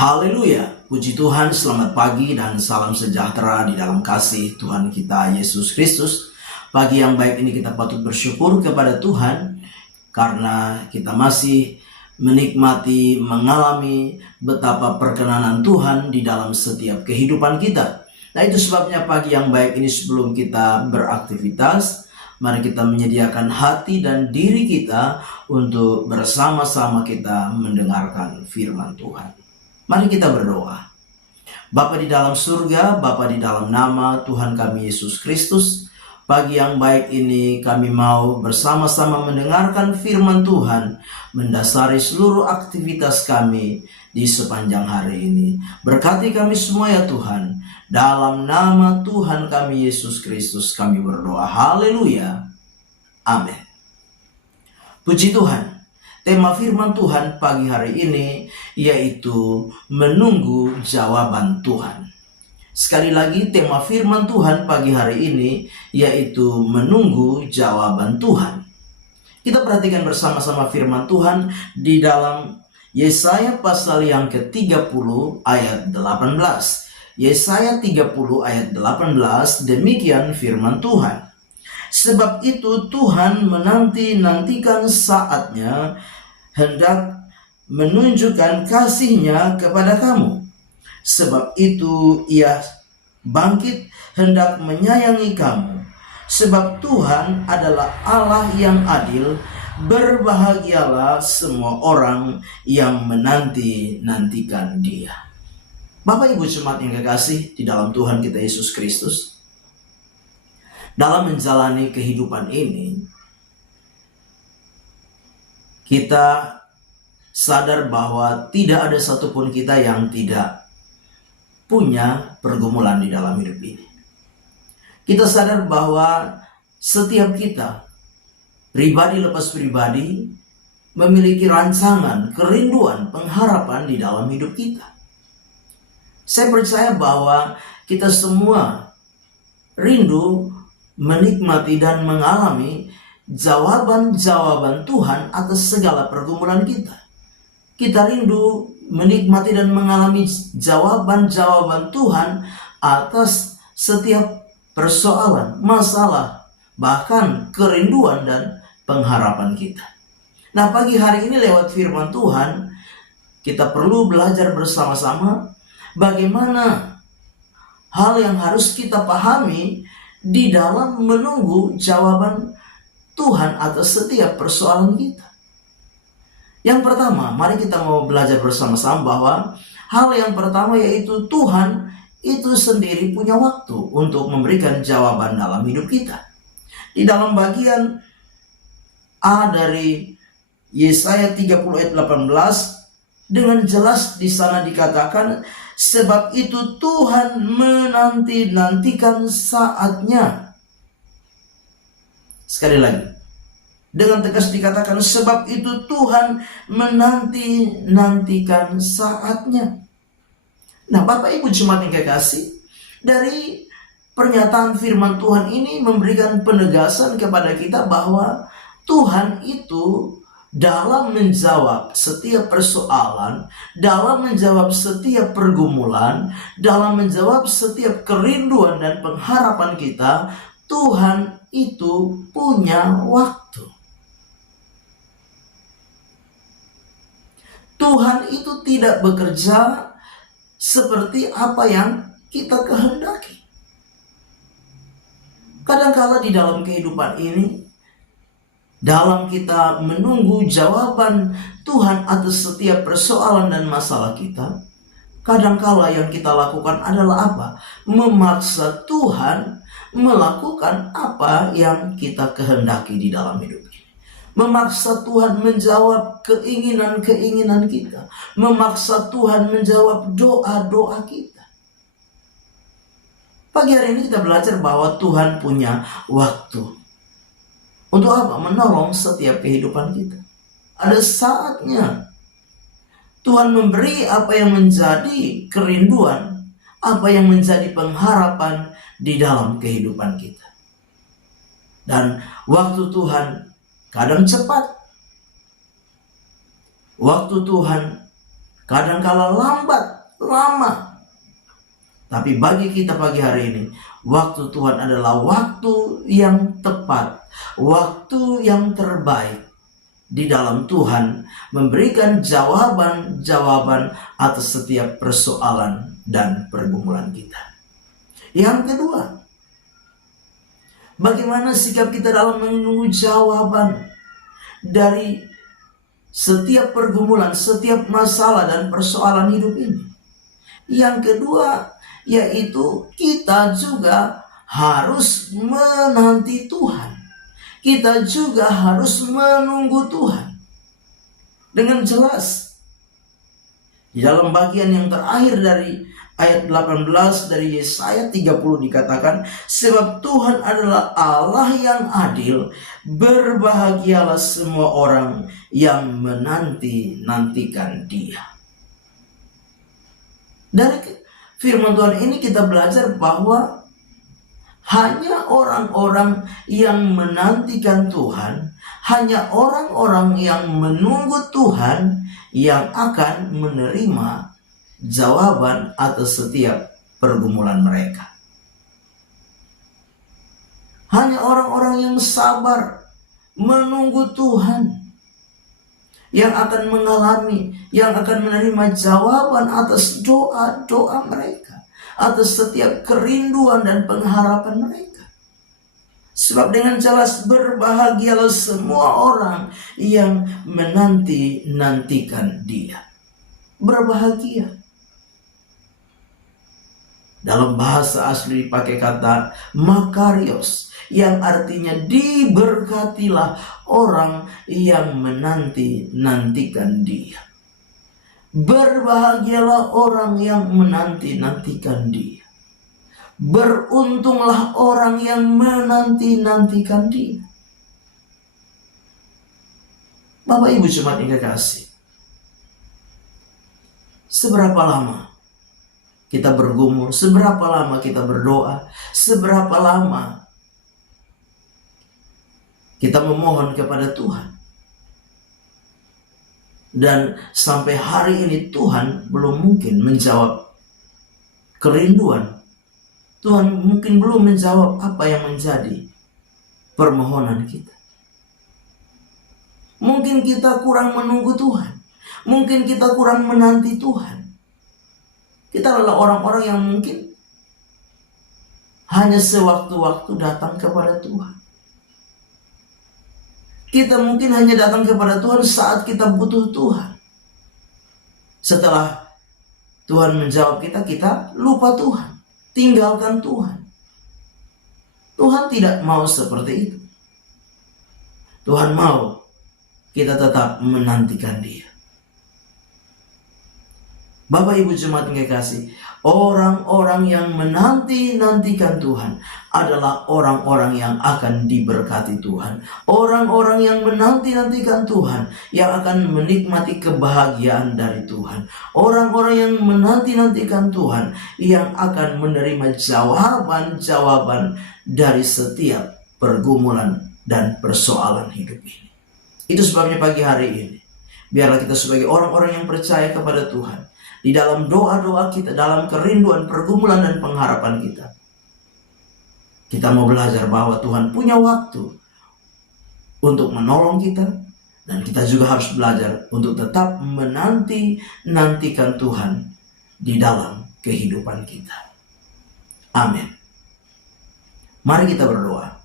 Haleluya, puji Tuhan, selamat pagi dan salam sejahtera di dalam kasih Tuhan kita Yesus Kristus. Pagi yang baik ini kita patut bersyukur kepada Tuhan karena kita masih menikmati, mengalami betapa perkenanan Tuhan di dalam setiap kehidupan kita. Nah, itu sebabnya pagi yang baik ini sebelum kita beraktivitas, mari kita menyediakan hati dan diri kita untuk bersama-sama kita mendengarkan firman Tuhan. Mari kita berdoa. Bapa di dalam surga, Bapa di dalam nama Tuhan kami Yesus Kristus, pagi yang baik ini kami mau bersama-sama mendengarkan firman Tuhan, mendasari seluruh aktivitas kami di sepanjang hari ini. Berkati kami semua ya Tuhan, dalam nama Tuhan kami Yesus Kristus kami berdoa. Haleluya. Amin. Puji Tuhan. Tema firman Tuhan pagi hari ini yaitu menunggu jawaban Tuhan. Sekali lagi, tema firman Tuhan pagi hari ini yaitu menunggu jawaban Tuhan. Kita perhatikan bersama-sama firman Tuhan di dalam Yesaya pasal yang ke-30 ayat 18. Yesaya 30 ayat 18, demikian firman Tuhan. Sebab itu Tuhan menanti-nantikan saatnya hendak menunjukkan kasih-Nya kepada kamu. Sebab itu Ia bangkit hendak menyayangi kamu. Sebab Tuhan adalah Allah yang adil. Berbahagialah semua orang yang menanti-nantikan Dia. Bapak Ibu jemaat yang kekasih di dalam Tuhan kita Yesus Kristus, dalam menjalani kehidupan ini, kita sadar bahwa tidak ada satupun kita yang tidak punya pergumulan di dalam hidup ini. Kita sadar bahwa setiap kita, pribadi lepas pribadi, memiliki rancangan, kerinduan, pengharapan di dalam hidup kita. Saya percaya bahwa kita semua rindu menikmati dan mengalami jawaban-jawaban Tuhan atas segala pergumulan kita. Kita rindu menikmati dan mengalami jawaban-jawaban Tuhan atas setiap persoalan, masalah, bahkan kerinduan dan pengharapan kita. Nah, pagi hari ini lewat firman Tuhan, kita perlu belajar bersama-sama bagaimana hal yang harus kita pahami di dalam menunggu jawaban Tuhan atas setiap persoalan kita. Yang pertama, mari kita mau belajar bersama-sama bahwa hal yang pertama yaitu Tuhan itu sendiri punya waktu untuk memberikan jawaban dalam hidup kita. Di dalam bagian A dari Yesaya 30 ayat 18, dengan jelas di sana dikatakan, sebab itu Tuhan menanti-nantikan saatnya. Sekali lagi, dengan tegas dikatakan, sebab itu Tuhan menanti-nantikan saatnya. Nah, Bapak Ibu jemaat yang kekasih, dari pernyataan firman Tuhan ini memberikan penegasan kepada kita bahwa Tuhan itu dalam menjawab setiap persoalan, dalam menjawab setiap pergumulan, dalam menjawab setiap kerinduan dan pengharapan kita, Tuhan itu punya waktu. Tuhan itu tidak bekerja seperti apa yang kita kehendaki. Kadangkala di dalam kehidupan ini, dalam kita menunggu jawaban Tuhan atas setiap persoalan dan masalah kita, kadangkala yang kita lakukan adalah apa? Memaksa Tuhan melakukan apa yang kita kehendaki di dalam hidup ini. Memaksa Tuhan menjawab keinginan-keinginan kita. Memaksa Tuhan menjawab doa-doa kita. Pagi hari ini kita belajar bahwa Tuhan punya waktu. Untuk apa? Menolong setiap kehidupan kita. Ada saatnya Tuhan memberi apa yang menjadi kerinduan, apa yang menjadi pengharapan di dalam kehidupan kita. Dan waktu Tuhan kadang cepat, waktu Tuhan kadangkala lambat, lama. Tapi bagi kita pagi hari ini, waktu Tuhan adalah waktu yang tepat, waktu yang terbaik. Di dalam Tuhan memberikan jawaban-jawaban atas setiap persoalan dan pergumulan kita. Yang kedua, bagaimana sikap kita dalam menunggu jawaban dari setiap pergumulan, setiap masalah dan persoalan hidup ini? Yang kedua, yaitu kita juga harus menanti Tuhan. Kita juga harus menunggu Tuhan. Dengan jelas, di dalam bagian yang terakhir dari ayat 18 dari Yesaya 30 dikatakan, sebab Tuhan adalah Allah yang adil, berbahagialah semua orang yang menanti-nantikan Dia. Dari firman Tuhan ini kita belajar bahwa hanya orang-orang yang menantikan Tuhan, hanya orang-orang yang menunggu Tuhan yang akan menerima jawaban atas setiap pergumulan mereka. Hanya orang-orang yang sabar menunggu Tuhan yang akan mengalami, yang akan menerima jawaban atas doa-doa mereka, atas setiap kerinduan dan pengharapan mereka. Sebab dengan jelas berbahagialah semua orang yang menanti-nantikan Dia. Berbahagia. Dalam bahasa asli dipakai kata makarios, yang artinya diberkatilah orang yang menanti-nantikan Dia. Berbahagialah orang yang menanti-nantikan Dia. Beruntunglah orang yang menanti-nantikan Dia. Bapak Ibu jemaat yang kekasih, seberapa lama kita bergumul, seberapa lama kita berdoa, seberapa lama kita memohon kepada Tuhan. Dan sampai hari ini Tuhan belum mungkin menjawab kerinduan. Tuhan mungkin belum menjawab apa yang menjadi permohonan kita. Mungkin kita kurang menunggu Tuhan. Mungkin kita kurang menanti Tuhan. Kita adalah orang-orang yang mungkin hanya sewaktu-waktu datang kepada Tuhan. Kita mungkin hanya datang kepada Tuhan saat kita butuh Tuhan. Setelah Tuhan menjawab kita lupa Tuhan. Tinggalkan Tuhan. Tuhan tidak mau seperti itu. Tuhan mau kita tetap menantikan Dia. Bapak Ibu jemaat yang kekasih, orang-orang yang menanti-nantikan Tuhan adalah orang-orang yang akan diberkati Tuhan. Orang-orang yang menanti-nantikan Tuhan yang akan menikmati kebahagiaan dari Tuhan. Orang-orang yang menanti-nantikan Tuhan yang akan menerima jawaban-jawaban dari setiap pergumulan dan persoalan hidup ini. Itu sebabnya pagi hari ini, biarlah kita sebagai orang-orang yang percaya kepada Tuhan, di dalam doa-doa kita, dalam kerinduan, pergumulan, dan pengharapan kita mau belajar bahwa Tuhan punya waktu untuk menolong kita. Dan kita juga harus belajar untuk tetap menanti-nantikan Tuhan di dalam kehidupan kita. Amin. Mari kita berdoa.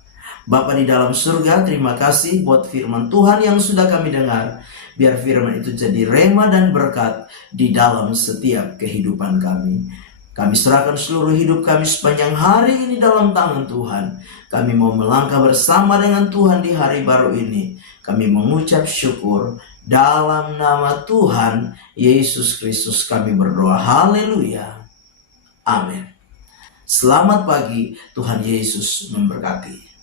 Bapa di dalam surga, terima kasih buat firman Tuhan yang sudah kami dengar. Biar firman itu jadi rema dan berkat di dalam setiap kehidupan kami. Kami serahkan seluruh hidup kami sepanjang hari ini dalam tangan Tuhan. Kami mau melangkah bersama dengan Tuhan di hari baru ini. Kami mengucap syukur dalam nama Tuhan Yesus Kristus kami berdoa. Haleluya. Amin. Selamat pagi, Tuhan Yesus memberkati.